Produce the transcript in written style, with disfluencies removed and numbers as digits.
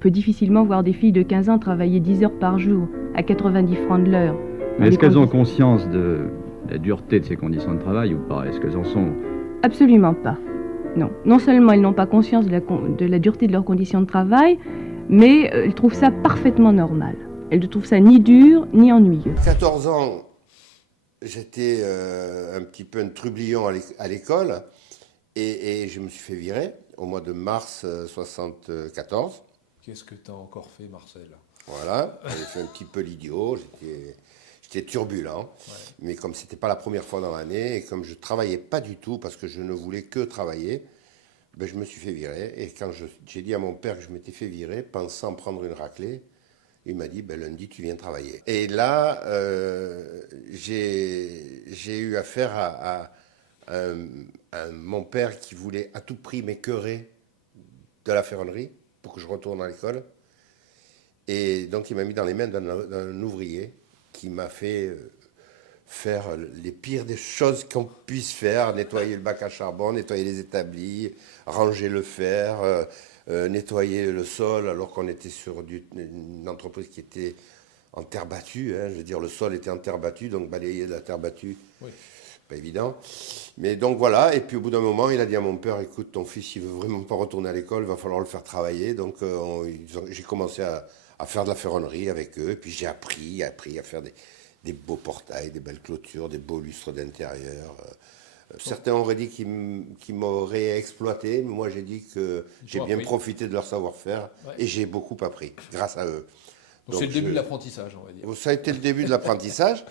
peut difficilement voir des filles de 15 ans travailler 10 heures par jour, à 90 francs de l'heure. Mais est-ce qu'elles ont conscience de la dureté de ces conditions de travail ou pas? Est-ce qu'elles en sont? Absolument pas. Non. Non seulement elles n'ont pas conscience de la dureté de leurs conditions de travail, mais elles trouvent ça parfaitement normal. Elles ne trouvent ça ni dur, ni ennuyeux. 14 ans, j'étais un petit peu un trublion à l'école et je me suis fait virer au mois de mars 74. Qu'est-ce que tu as encore fait, Marcel? Voilà, j'avais fait un petit peu l'idiot, j'étais turbulent, ouais. Mais comme c'était pas la première fois dans l'année et comme je travaillais pas du tout parce que je ne voulais que travailler, ben je me suis fait virer. Et quand j'ai dit à mon père que je m'étais fait virer, pensant prendre une raclée, il m'a dit, ben, lundi, tu viens travailler. Et là, j'ai eu affaire à mon père qui voulait à tout prix m'écœurer de la ferronnerie pour que je retourne à l'école. Et donc, il m'a mis dans les mains d'un ouvrier qui m'a fait faire les pires des choses qu'on puisse faire, nettoyer le bac à charbon, nettoyer les établis, ranger le fer, nettoyer le sol, alors qu'on était sur une entreprise qui était en terre battue. Hein, je veux dire, le sol était en terre battue, donc balayer de la terre battue, oui. Pas évident. Mais donc voilà, et puis au bout d'un moment, il a dit à mon père, écoute, ton fils, il veut vraiment pas retourner à l'école, il va falloir le faire travailler. Donc j'ai commencé à faire de la ferronnerie avec eux, et puis j'ai appris à faire des beaux portails, des belles clôtures, des beaux lustres d'intérieur. Certains auraient dit qu'ils m'auraient exploité, mais moi j'ai dit que j'ai bien profité de leur savoir-faire, ouais. Et j'ai beaucoup appris grâce à eux. Donc c'est le début de l'apprentissage, on va dire. Ça a été le début de l'apprentissage.